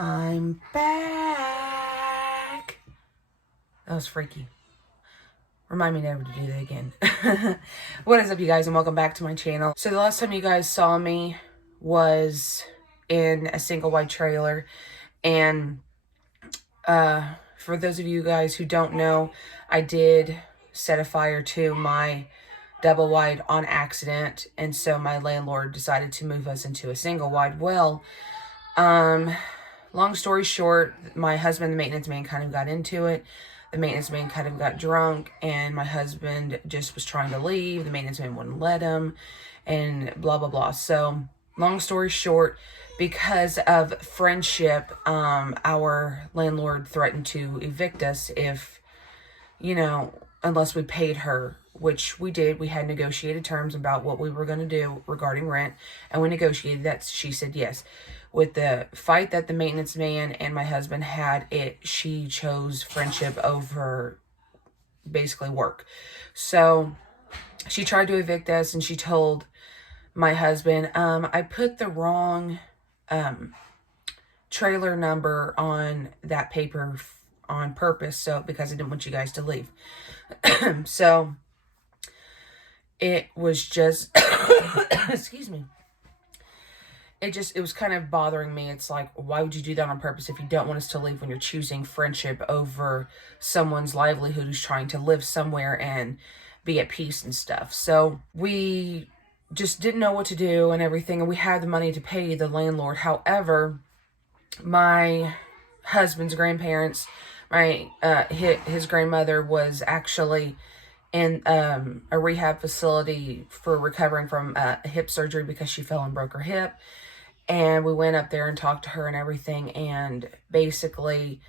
I'm back. That was freaky. Remind me never to do that again. What is up, you guys, and welcome back to my channel. So the last time you guys saw me was in a single wide trailer, and for those of you guys who don't know, I did set a fire to my double wide on accident, and so my landlord decided to move us into a single wide. Well, long story short, my husband, the maintenance man, kind of got into it. The maintenance man kind of got drunk, and my husband just was trying to leave. The maintenance man wouldn't let him, and blah, blah, blah. So, long story short, because of friendship, our landlord threatened to evict us if, unless we paid her, which we did. We had negotiated terms about what we were going to do regarding rent, and we negotiated that. She said yes. With the fight that the maintenance man and my husband had, she chose friendship over basically work. So she tried to evict us, and she told my husband, I put the wrong trailer number on that paper on purpose, so because I didn't want you guys to leave. So it was just excuse me. It was kind of bothering me. It's like, why would you do that on purpose if you don't want us to leave, when you're choosing friendship over someone's livelihood who's trying to live somewhere and be at peace and stuff? So we just didn't know what to do and everything, and we had the money to pay the landlord. However, my husband's grandparents, his grandmother was actually in a rehab facility for recovering from a hip surgery because she fell and broke her hip. And we went up there and talked to her and everything, and basically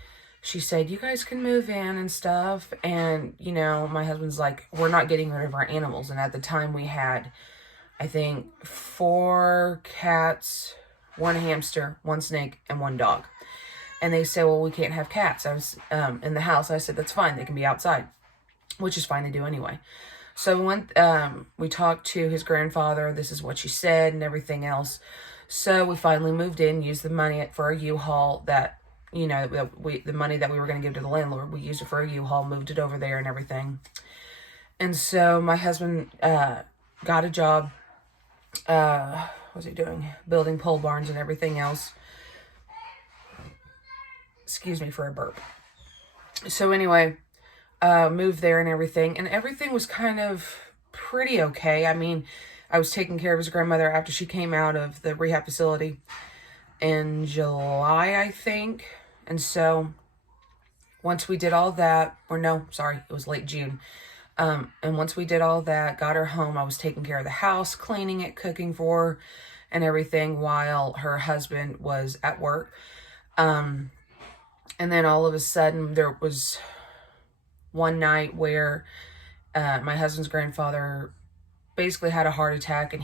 she said, you guys can move in and stuff. And my husband's like, we're not getting rid of our animals. And at the time we had, I think, 4 cats, 1 hamster, 1 snake, and 1 dog. And they said, well, we can't have cats. I was in the house. I said, that's fine, they can be outside, which is fine to do anyway. So we talked to his grandfather. This is what she said and everything else. So we finally moved in, used the money for a U-Haul that, the money that we were going to give to the landlord, we used it for a U-Haul, moved it over there and everything. And so my husband got a job, what was he doing? Building pole barns and everything else. Excuse me for a burp. So anyway, moved there and everything was kind of pretty okay. I mean, I was taking care of his grandmother after she came out of the rehab facility in July, I think. And so once we did all that, it was late June. And once we did all that, got her home, I was taking care of the house, cleaning it, cooking for her and everything while her husband was at work. And then all of a sudden there was one night where my husband's grandfather basically had a heart attack, and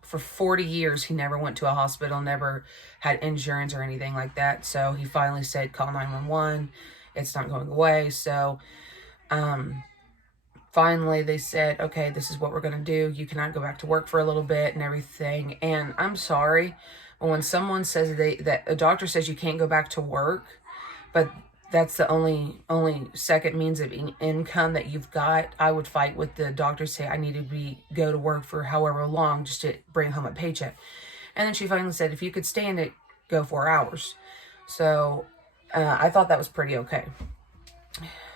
for 40 years, he never went to a hospital, never had insurance or anything like that. So he finally said, call 911. It's not going away. So finally they said, okay, this is what we're going to do. You cannot go back to work for a little bit and everything. And I'm sorry, but when someone says that a doctor says you can't go back to work, but that's the only second means of income that you've got, I would fight with the doctor, say I need to go to work for however long just to bring home a paycheck. And then she finally said, if you could stand it, go 4 hours. So I thought that was pretty okay.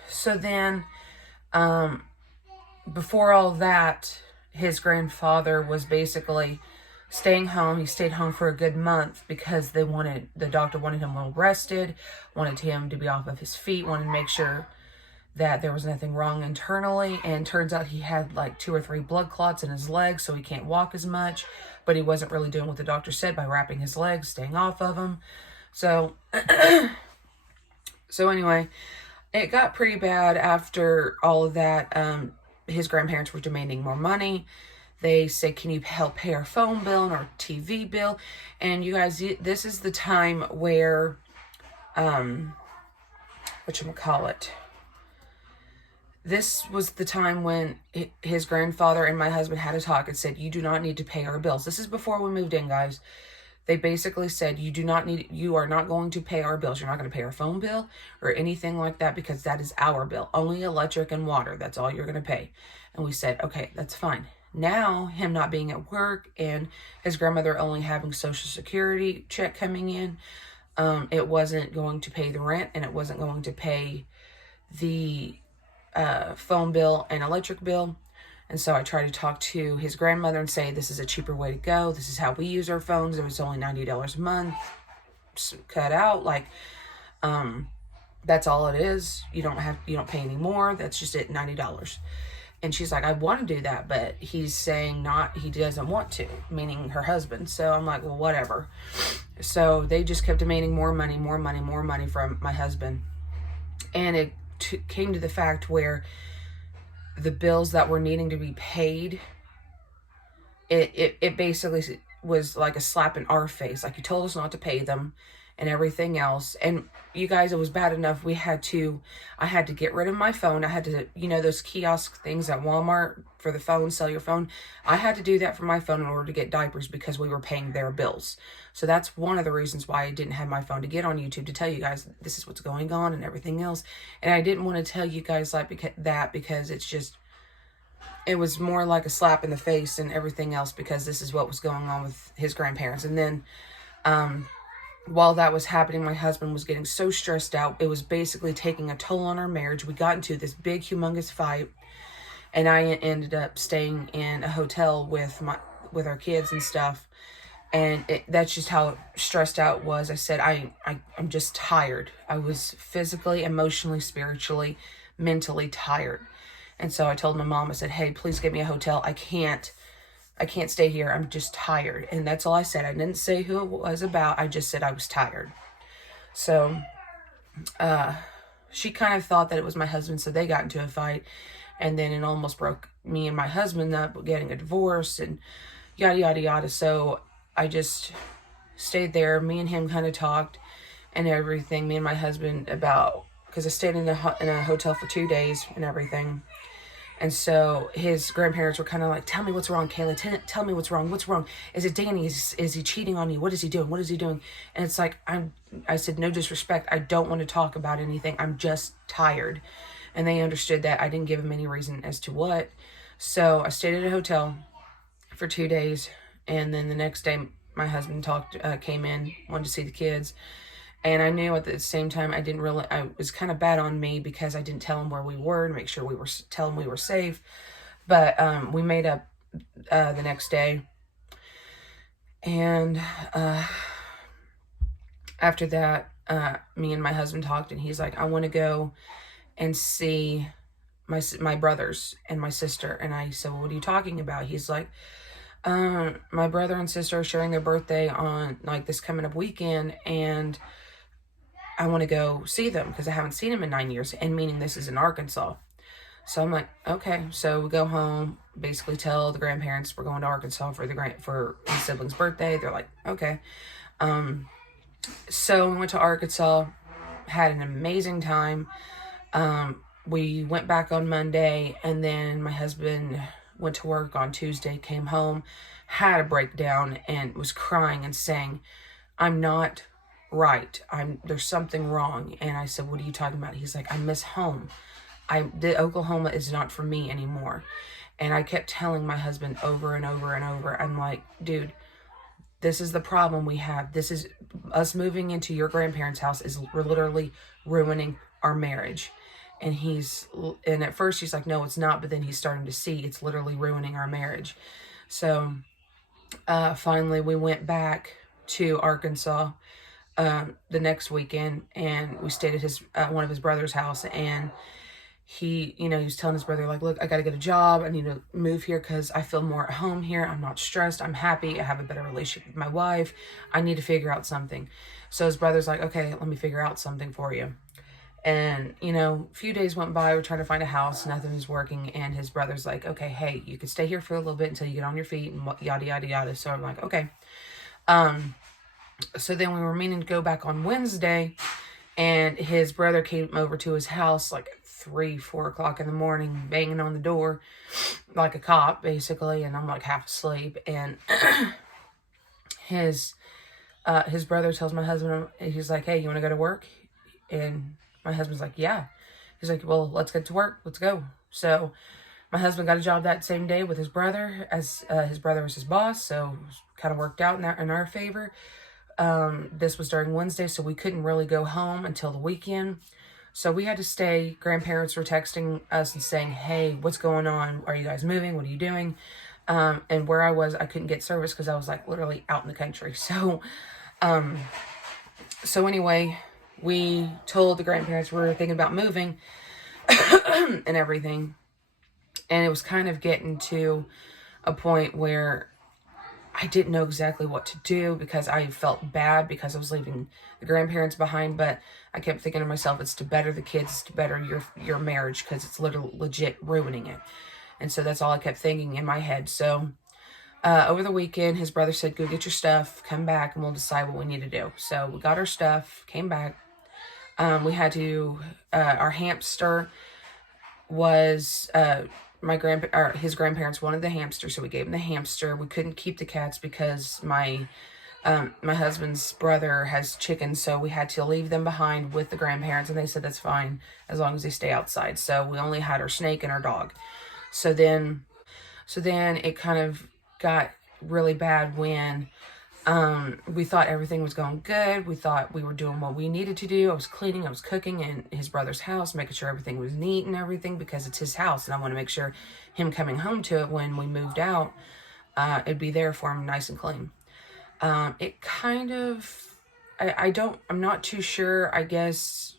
So then before all that, his grandfather was basically staying home. He stayed home for a good month because the doctor wanted him well rested, wanted him to be off of his feet, wanted to make sure that there was nothing wrong internally. And turns out he had like 2 or 3 blood clots in his legs, so he can't walk as much, but he wasn't really doing what the doctor said by wrapping his legs, staying off of them. So, so anyway, it got pretty bad after all of that. His grandparents were demanding more money. They said, can you help pay our phone bill and our TV bill? And you guys, this is the time where, this was the time when his grandfather and my husband had a talk and said, you do not need to pay our bills. This is before we moved in, guys. They basically said, you are not going to pay our bills. You're not going to pay our phone bill or anything like that, because that is our bill. Only electric and water. That's all you're going to pay. And we said, okay, that's fine. Now, him not being at work and his grandmother only having Social Security check coming in, it wasn't going to pay the rent, and it wasn't going to pay the phone bill and electric bill. And so I tried to talk to his grandmother and say, this is a cheaper way to go. This is how we use our phones. It was only $90 a month. Cut out. Like, that's all it is. You don't pay any more. That's just it, $90. And she's like, I want to do that, but he's saying he doesn't want to, meaning her husband. So I'm like, well, whatever. So they just kept demanding more money from my husband. And it came to the fact where the bills that were needing to be paid, it basically was like a slap in our face. Like, you told us not to pay them and everything else. And you guys, it was bad enough. I had to get rid of my phone. I had to, those kiosk things at Walmart for the phone, sell your phone. I had to do that for my phone in order to get diapers, because we were paying their bills. So that's one of the reasons why I didn't have my phone to get on YouTube to tell you guys this is what's going on and everything else. And I didn't want to tell you guys because it's just, it was more like a slap in the face and everything else, because this is what was going on with his grandparents. And then, while that was happening, my husband was getting so stressed out. It was basically taking a toll on our marriage. We got into this big, humongous fight, and I ended up staying in a hotel with our kids and stuff. And that's just how stressed out it was. I said, I'm just tired. I was physically, emotionally, spiritually, mentally tired. And so I told my mom, I said, hey, please get me a hotel. I can't stay here. I'm just tired. And that's all I said. I didn't say who it was about. I just said I was tired. So, she kind of thought that it was my husband. So they got into a fight, and then it almost broke me and my husband up, getting a divorce and yada, yada, yada. So I just stayed there. Me and him kind of talked and everything. Me and my husband because I stayed in a hotel for 2 days and everything. And so his grandparents were kind of like, tell me what's wrong, Kayla. Tell me what's wrong. What's wrong? Is it Danny? Is he cheating on you? What is he doing? What is he doing? And it's like, I said, no disrespect. I don't want to talk about anything. I'm just tired. And they understood that. I didn't give them any reason as to what. So I stayed at a hotel for 2 days. And then the next day, my husband came in, wanted to see the kids. And I knew at the same time, I was kind of bad on me, because I didn't tell him where we were to make sure tell him we were safe. But we made up the next day. And after that, me and my husband talked, and he's like, I want to go and see my brothers and my sister. And I said, well, what are you talking about? He's like, my brother and sister are sharing their birthday on like this coming up weekend, and I want to go see them because I haven't seen them in 9 years, and meaning this is in Arkansas. So I'm like, okay. So we go home, basically tell the grandparents we're going to Arkansas for his sibling's birthday. They're like, okay. So we went to Arkansas, had an amazing time. We went back on Monday, and then my husband went to work on Tuesday, came home, had a breakdown, and was crying and saying, I'm not right. There's something wrong. And I said, what are you talking about? He's like, I miss home. The Oklahoma is not for me anymore. And I kept telling my husband over and over and over, I'm like, dude, this is the problem we have. This is us moving into your grandparents' house we're literally ruining our marriage. And at first he's like, no, it's not. But then he's starting to see it's literally ruining our marriage. So, finally we went back to Arkansas, the next weekend, and we stayed at one of his brother's house. And he was telling his brother, like, look, I got to get a job. I need to move here because I feel more at home here. I'm not stressed. I'm happy. I have a better relationship with my wife. I need to figure out something. So his brother's like, okay, let me figure out something for you. And, a few days went by. We're trying to find a house. Nothing was working. And his brother's like, okay, hey, you can stay here for a little bit until you get on your feet and yada, yada, yada. So I'm like, okay. So then we were meaning to go back on Wednesday, and his brother came over to his house like 3-4 o'clock in the morning, banging on the door like a cop, basically. And I'm like half asleep. And his his brother tells my husband, he's like, hey, you want to go to work? And my husband's like, yeah. He's like, well, let's get to work. Let's go. So my husband got a job that same day with his brother, as his brother was his boss. So it kind of worked out in our favor. This was during Wednesday, so we couldn't really go home until the weekend. So we had to stay. Grandparents were texting us and saying, hey, what's going on? Are you guys moving? What are you doing? And where I was, I couldn't get service because I was like literally out in the country. So anyway, we told the grandparents we were thinking about moving and everything. And it was kind of getting to a point where I didn't know exactly what to do because I felt bad because I was leaving the grandparents behind. But I kept thinking to myself, it's to better the kids, it's to better your marriage, because it's literally legit ruining it. And so that's all I kept thinking in my head. So over the weekend, his brother said, go get your stuff, come back, and we'll decide what we need to do. So we got our stuff, came back. We had to, our hamster was, his grandparents wanted the hamster, so we gave him the hamster. We couldn't keep the cats because my husband's brother has chickens, so we had to leave them behind with the grandparents, and they said that's fine as long as they stay outside. So we only had our snake and our dog. So then it kind of got really bad when we thought everything was going good. We thought we were doing what we needed to do. I was cleaning, I was cooking in his brother's house, making sure everything was neat and everything, because it's his house and I want to make sure him coming home to it when we moved out, it'd be there for him nice and clean. It kind of, I'm not too sure. I guess,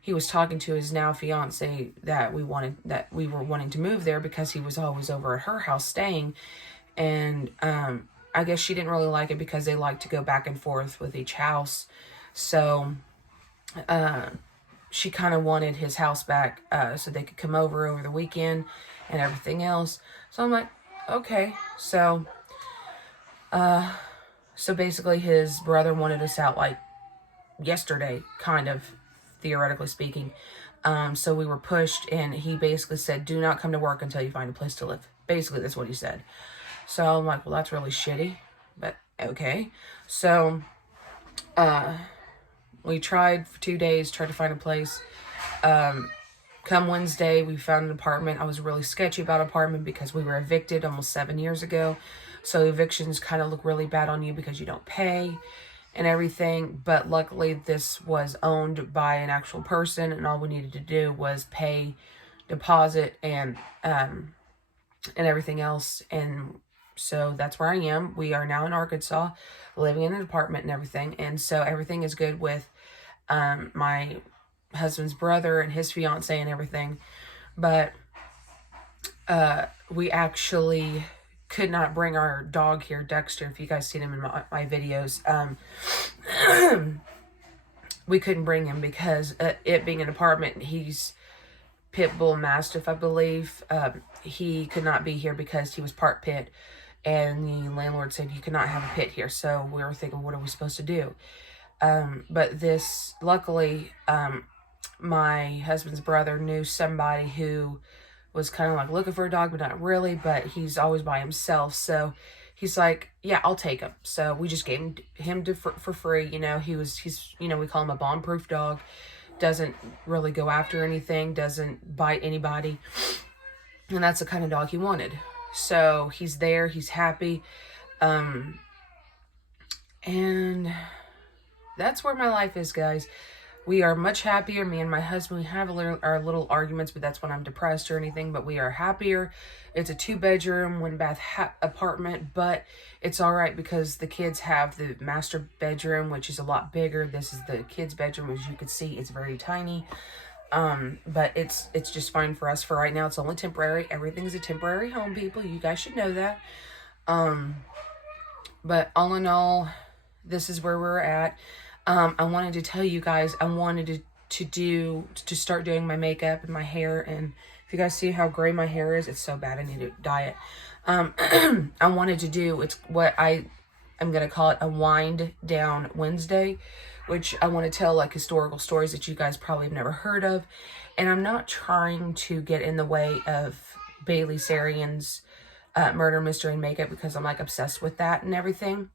he was talking to his now fiance that we were wanting to move there because he was always over at her house staying. And, I guess she didn't really like it because they like to go back and forth with each house. So, she kind of wanted his house back, so they could come over the weekend and everything else. So I'm like, okay. So basically his brother wanted us out like yesterday, kind of, theoretically speaking. So we were pushed, and he basically said, do not come to work until you find a place to live. Basically, that's what he said. So I'm like, well, that's really shitty, but okay. So, we tried for 2 days, tried to find a place. Come Wednesday, we found an apartment. I was really sketchy about apartment because we were evicted almost 7 years ago. So evictions kind of look really bad on you because you don't pay and everything. But luckily this was owned by an actual person, and all we needed to do was pay deposit and everything else. And so that's where I am. We are now in Arkansas, living in an apartment and everything. And so everything is good with my husband's brother and his fiance and everything. But we actually could not bring our dog here, Dexter. If you guys seen him in my videos, we couldn't bring him because it being an apartment, he's pit bull mastiff, I believe. He could not be here because he was part pit. And the landlord said, you cannot have a pit here. So we were thinking, what are we supposed to do? But this, luckily, my husband's brother knew somebody who was kind of like looking for a dog, but not really, but he's always by himself. So he's like, yeah, I'll take him. So we just gave him for free. He's we call him a bomb-proof dog. Doesn't really go after anything, doesn't bite anybody. And that's the kind of dog he wanted. So he's there, he's happy. And that's where my life is, guys. We are much happier. Me and my husband, we have our little arguments, but that's when I'm depressed or anything, but we are happier. It's a 2-bedroom, 1-bath apartment, but it's all right because the kids have the master bedroom, which is a lot bigger. This is the kids' bedroom. As you can see, it's very tiny. But it's just fine for us for right now. It's only temporary. Everything's a temporary home, people. You guys should know that. But all in all, this is where we're at. I wanted to tell you guys, I wanted to start doing my makeup and my hair. And if you guys see how gray my hair is, it's so bad. I need to dye it. I wanted to do, it's what I'm going to call it a wind down Wednesday, which I want to tell like historical stories that you guys probably have never heard of. And I'm not trying to get in the way of Bailey Sarian's murder mystery and makeup because I'm like obsessed with that and everything.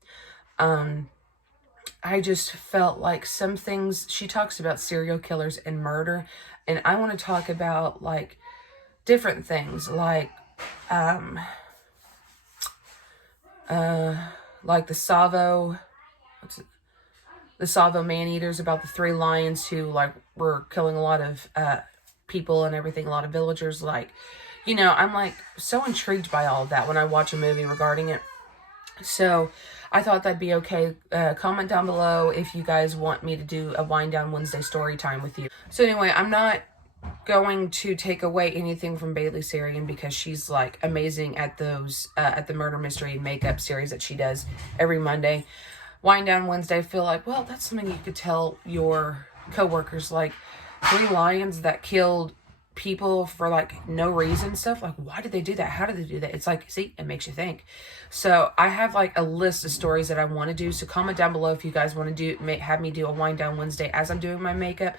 I just felt like some things, she talks about serial killers and murder, and I want to talk about like different things like the Savo man-eaters, about the 3 lions who like were killing a lot of people and everything, a lot of villagers. Like, you know, I'm like so intrigued by all of that when I watch a movie regarding it. So I thought that'd be okay. Comment down below if you guys want me to do a Wind Down Wednesday story time with you. So anyway, I'm not going to take away anything from Bailey Sarian because she's like amazing at those at the murder mystery and makeup series that she does every Monday. Wind Down Wednesday, I feel like, well, that's something you could tell your coworkers, like 3 lions that killed people for like no reason stuff. Like, why did they do that? How did they do that? It's like, see, it makes you think. So I have like a list of stories that I want to do. So comment down below if you guys want to have me do a Wind Down Wednesday as I'm doing my makeup.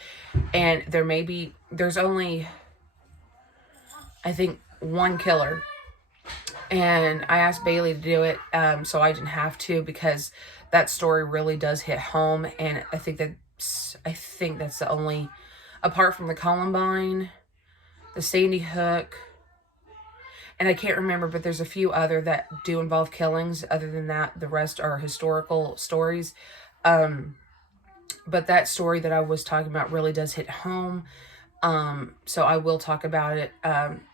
And there's only, I think, 1 killer. And I asked Bailey to do it, so I didn't have to, because that story really does hit home. And I think that's the only, apart from the Columbine, the Sandy Hook, and I can't remember, but there's a few other that do involve killings. Other than that, the rest are historical stories. But that story that I was talking about really does hit home. So I will talk about it,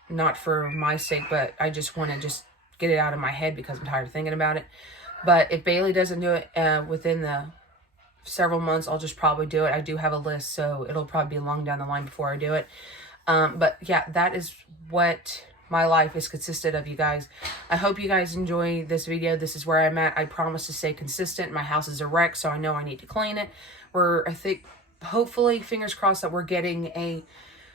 not for my sake, but I just want to get it out of my head because I'm tired of thinking about it. But if Bailey doesn't do it within the several months, I'll just probably do it. I do have a list, so it'll probably be long down the line before I do it. But yeah, that is what my life is consisted of, you guys. I hope you guys enjoy this video. This is where I'm at. I promise to stay consistent. My house is a wreck, so I know I need to clean it. I think, hopefully, fingers crossed, that we're getting a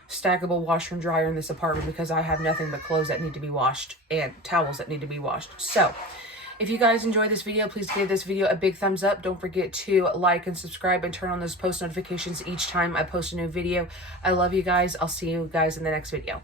stackable washer and dryer in this apartment, because I have nothing but clothes that need to be washed and towels that need to be washed. So if you guys enjoyed this video, please give this video a big thumbs up. Don't forget to like and subscribe and turn on those post notifications each time I post a new video. I love you guys. I'll see you guys in the next video.